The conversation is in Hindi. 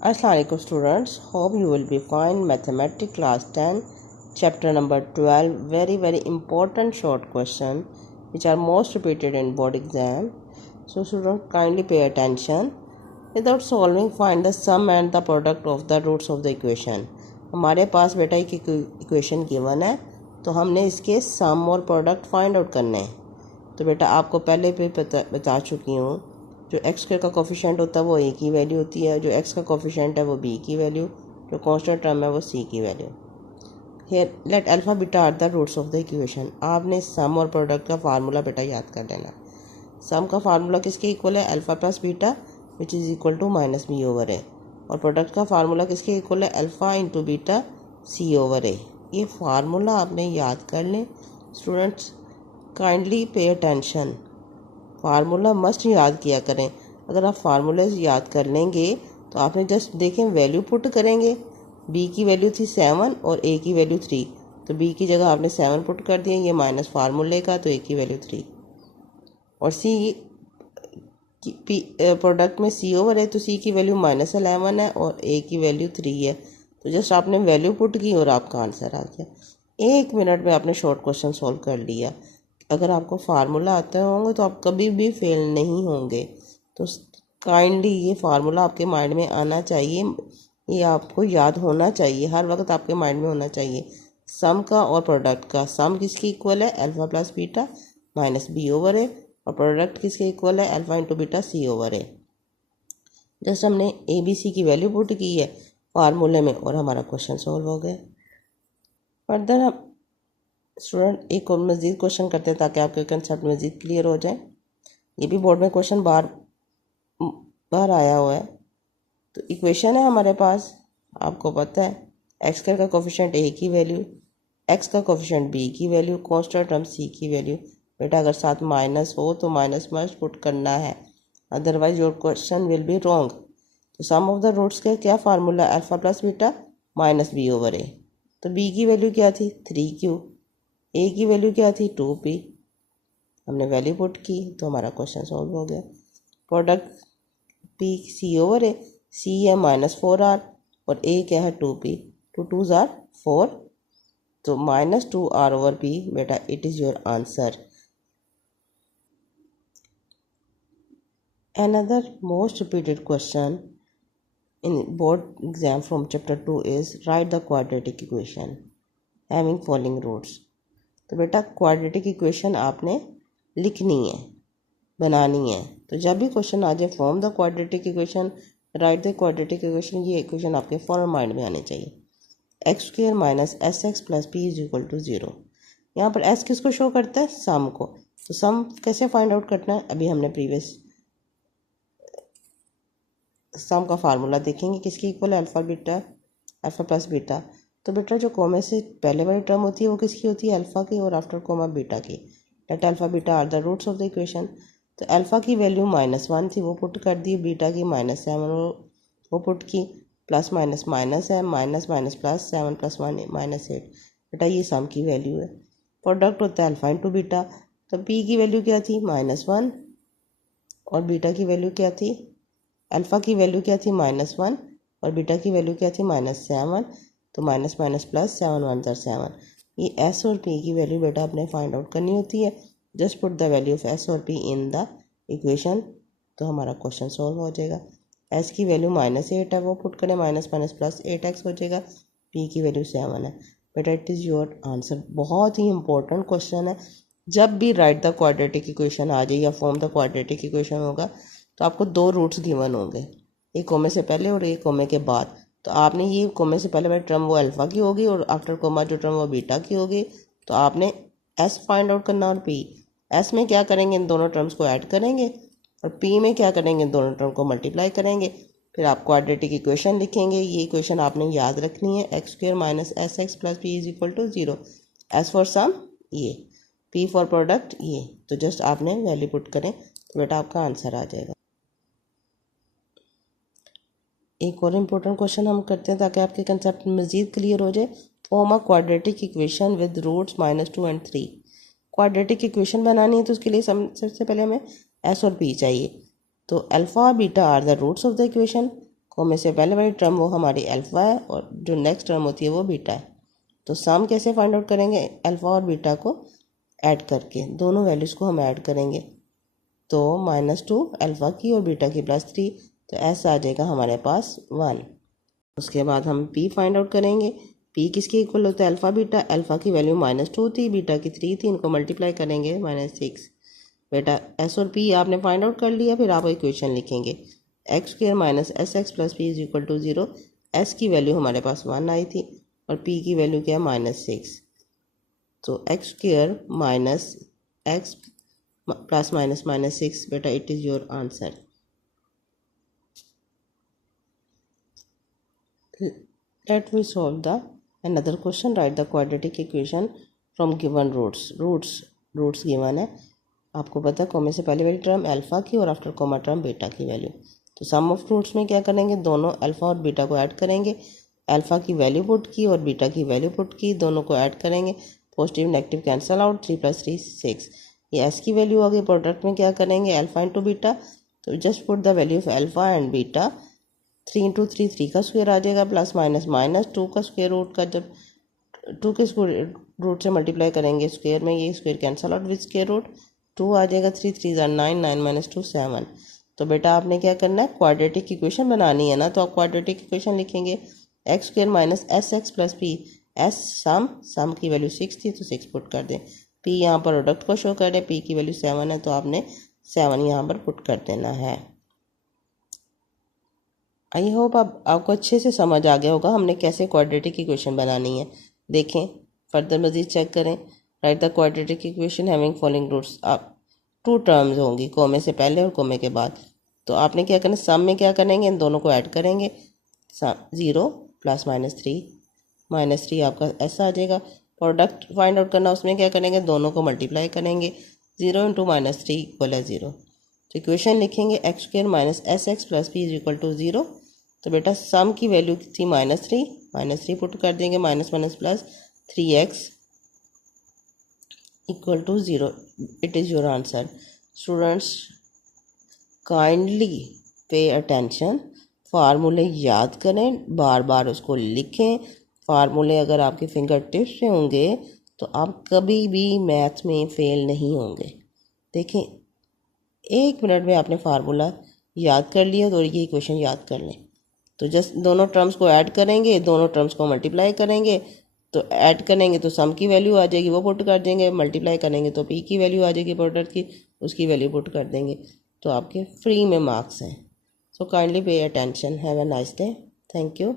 Assalamu alaikum students, hope you will be fine. Mathematics class 10 chapter number 12, very important short question which are most repeated in board exam. So students, kindly pay attention. Without solving, find the sum and the product of the roots of the equation. हमारे पास बेटा एक इक्वेशन गिवन है, तो हमने इसके सम और प्रोडक्ट फाइंड आउट करने हैं। तो बेटा आपको पहले पे बता चुकी हूँ, जो एक्स का कोफिशिएंट होता है वो ए की वैल्यू होती है, जो एक्स का कोफिशिएंट है वो बी की वैल्यू, जो कांस्टेंट टर्म है वो सी की value. Here let alpha beta are the roots of the equation. आपने सम और प्रोडक्ट का फार्मूला बेटा याद कर लेना। सम का फार्मूला किसके इक्वल है? Alpha plus beta which is equal to minus B over A. और प्रोडक्ट का फार्मूला किसके इक्वल है? Alpha into beta C over A. ये फार्मूला आपने याद कर लें। Students kindly pay attention, formula must याद किया करें। अगर आप फार्मूले याद कर लेंगे तो आपने जस्ट देखें वैल्यू पुट करेंगे। बी की वैल्यू थी 7 और ए की वैल्यू 3, तो बी की जगह आपने 7 पुट कर दिया, ये माइनस फार्मूले का, तो ए की वैल्यू 3। और सी प्रोडक्ट में सी ओवर है, तो सी की वैल्यू -11 है और ए की वैल्यू 3 है। तो जस्ट आपने वैल्यू पुट की और आपका आंसर आ गया। 1 मिनट में आपने शॉर्ट क्वेश्चन सॉल्व कर लिया। अगर आपको फार्मूला आते होंगे तो आप कभी भी फेल नहीं होंगे। तो काइंडली ये फार्मूला आपके माइंड में आना चाहिए, ये आपको याद होना चाहिए, हर वक्त आपके माइंड में होना चाहिए। सम का और प्रोडक्ट का, सम किसकी इक्वल है? Alpha plus beta minus B over A, और प्रोडक्ट किसके इक्वल है? Alpha into beta C over A. Just हमने ए बी सी की वैल्यू पुट की है फार्मूले में और हमारा क्वेश्चन सॉल्व हो गया। फर्दर हम स्टूडेंट एक और मज़ीद क्वेश्चन करते हैं ताकि आपके कंसेप्ट मज़ीद क्लियर हो जाए। ये भी बोर्ड में क्वेश्चन बार आया हुआ है। तो इक्वेशन है हमारे पास, आपको पता है एक्स का कोफिशिएंट ए की वैल्यू, एक्स का कोफिशिएंट बी की वैल्यू, कांस्टेंट टर्म सी की वैल्यू। बेटा अगर साथ माइनस हो तो माइनस मस्ट पुट करना है, otherwise your question will be wrong. तो सम ऑफ द रूट्स का क्या formula? Alpha plus beta minus B over A. तो बी की वैल्यू क्या थी? 3Q। ए की वैल्यू क्या थी? 2P। हमने वैल्यू पुट की तो हमारा क्वेश्चन सॉल्व हो गया। प्रोडक्ट P सी ओवर ए, सी है -4R और ए क्या है? 2P। 2 2s are 4, तो -2R ओवर P। बेटा it is your answer. Another most repeated question in board exam from chapter 2 is write the quadratic equation having following roots। तो बेटा क्वाड्रेटिक इक्वेशन आपने लिखनी है, बनानी है। तो जब भी क्वेश्चन आ जाए form the quadratic equation, write the quadratic equation, ये इक्वेशन आपके फॉरन माइंड में आने चाहिए। x² minus SX plus P is equal to 0। यहाँ पर S किसको शो करता है? सम को। तो सम कैसे फाइंड आउट करना है? अभी हमने प्रीवियस सम का फार्मूला देखेंगे किसकी इक्वल है? Alpha plus beta. तो बेटा जो कोमे से पहले वाली टर्म होती है वो किसकी होती है? अल्फा की, और आफ्टर कोमा बीटा की। Let alpha beta are the roots of the equation. तो अल्फा की वैल्यू -1 थी, वो पुट कर दी। बीटा की -7 वो पुट की। प्लस माइनस माइनस है, माइनस माइनस प्लस, 7 + 1 -8। बेटा ये सम की वैल्यू है। प्रोडक्ट होता है अल्फा इंटू बीटा। तो पी की वैल्यू क्या थी? -1, और बीटा की वैल्यू क्या थी? अल्फा की वैल्यू क्या थी? -1, और बीटा की वैल्यू क्या थी? -7। तो माइनस माइनस प्लस, 7 1 7। ये एस और पी की वैल्यू बेटा आपने फाइंड आउट करनी होती है। Just put the value of S और पी इन द इक्वेशन, तो हमारा क्वेश्चन सॉल्व हो जाएगा। एस की वैल्यू -8 है, वो पुट करें, माइनस माइनस प्लस 8x हो जाएगा। पी की वैल्यू 7 है। बेटा इट इज़ योर आंसर। बहुत ही इंपॉर्टेंट क्वेश्चन है। जब भी राइट द क्वाड्रेटिक इक्वेशन आ जाए या फॉर्म द क्वाड्रेटिक इक्वेशन होगा तो आपको 2 रूट्स गिवन होंगे, एक कोमे से पहले और एक कोमे के बाद। तो आपने ये कोमे से पहले वाली टर्म वो अल्फा की होगी और आफ्टर कोमा जो टर्म वो बीटा की होगी। तो आपने एस फाइंड आउट करना और पी। एस में क्या करेंगे? इन दोनों टर्म्स को ऐड करेंगे, और पी में क्या करेंगे? इन दोनों टर्म को मल्टीप्लाई करेंगे। फिर आप क्वाड्रेटिक इक्वेशन लिखेंगे। ये इक्वेशन आपने याद रखनी है, x² minus SX plus P is equal to 0। S for sum ये, पी फॉर प्रोडक्ट ये। तो जस्ट आपने वैल्यू पुट करें तो बेटा आपका आंसर आ जाएगा। एक और इम्पोर्टेंट क्वेश्चन हम करते हैं ताकि आपके कंसेप्ट मज़ीद क्लियर हो जाए। Form a quadratic equation with roots -2 and 3। Quadratic equation बनानी है तो उसके लिए सबसे पहले हमें एस और पी चाहिए। तो alpha beta are the roots of the equation. Comma से पहले वाली टर्म वो हमारी अल्फ़ा है और जो नेक्स्ट टर्म होती है वो बीटा है। तो सम कैसे फाइंड आउट करेंगे? अल्फ़ा और बीटा को ऐड करके, दोनों वैल्यूज़ को हम ऐड करेंगे। तो -2 अल्फ़ा की और बीटा की +3, तो ऐसा आ जाएगा हमारे पास 1। उसके बाद हम p फाइंड आउट करेंगे। p किसके इक्वल होता है? Alpha beta. अल्फ़ा की वैल्यू -2 थी, बीटा की 3 थी, इनको मल्टीप्लाई करेंगे -6। बेटा s और p आपने फाइंड आउट कर लिया, फिर आप इक्वेशन लिखेंगे x² - sx + p = 0। s की वैल्यू हमारे पास 1 आई थी और p की वैल्यू क्या है? -6। तो x² - x + -6 बेटा it is your answer. Let we solve the another question. Write the quadratic equation from given roots. Roots given है, आपको पता है कोमे से पहले वाली टर्म अल्फ़ा की और आफ्टर कोमा टर्म बीटा की वैल्यू। तो सम ऑफ रूट्स में क्या करेंगे? दोनों अल्फ़ा और बीटा को ऐड करेंगे। अल्फ़ा की वैल्यू पुट की और बीटा की वैल्यू पुट की, दोनों को ऐड करेंगे। Positive negative cancel out, 3 + 3 6। ये एस की वैल्यू आ गई। प्रोडक्ट में क्या करेंगे? Alpha into beta. तो just put the value of alpha and beta. 3 × 3 3 का स्क्वायर आ जाएगा, +-2 का स्क्वायर रूट का, जब 2 के स्क्वायर रूट से मल्टीप्लाई करेंगे स्क्वायर में, ये square cancel out with square root, 2 आ जाएगा। 3 3 = 9, 9 - 2 7। तो बेटा आपने क्या करना है? क्वाड्रेटिक इक्वेशन बनानी है ना, तो आप क्वाड्रेटिक इक्वेशन लिखेंगे x² - sx + p। s सम की वैल्यू 6 थी तो 6 पुट कर दें। p यहाँ पर प्रोडक्ट को शो कर रहे हैं, p की वैल्यू 7 है तो आपने 7 यहाँ पर पुट कर देना है। आई होप आपको अच्छे से समझ आ गया होगा हमने कैसे क्वाड्रेटिक इक्वेशन बनानी है। देखें, फर्दर मज़ीद चेक करें। Write the quadratic equation having following roots. आप 2 टर्म्स होंगी, कोमे से पहले और कोमे के बाद। तो आपने क्या करना, सम में क्या करेंगे? इन दोनों को ऐड करेंगे। 0 + -3 आपका ऐसा आ जाएगा। प्रोडक्ट फाइंड आउट करना, उसमें क्या करेंगे? दोनों को मल्टीप्लाई करेंगे। 0 × -3 = 0। तो इक्वेशन लिखेंगे x² - sx + p = 0। तो बेटा सम की वैल्यू थी -3 पुट कर देंगे, -+ 3x = 0। It is your answer. Students kindly pay attention, फार्मूले याद करें, बार बार उसको लिखें। फार्मूले अगर आपके फिंगर टिप्स पे होंगे तो आप कभी भी मैथ में फेल नहीं होंगे। देखें, 1 मिनट में आपने फार्मूला याद कर लिया तो ये इक्वेशन याद कर लें। तो जस्ट दोनों टर्म्स को ऐड करेंगे, दोनों टर्म्स को मल्टीप्लाई करेंगे। तो ऐड करेंगे तो सम की वैल्यू आ जाएगी, वो पुट कर देंगे। मल्टीप्लाई करेंगे तो p की वैल्यू आ जाएगी प्रोडक्ट की, उसकी वैल्यू पुट कर देंगे। तो आपके फ्री में मार्क्स हैं। So kindly pay attention. Have a nice day. Thank you.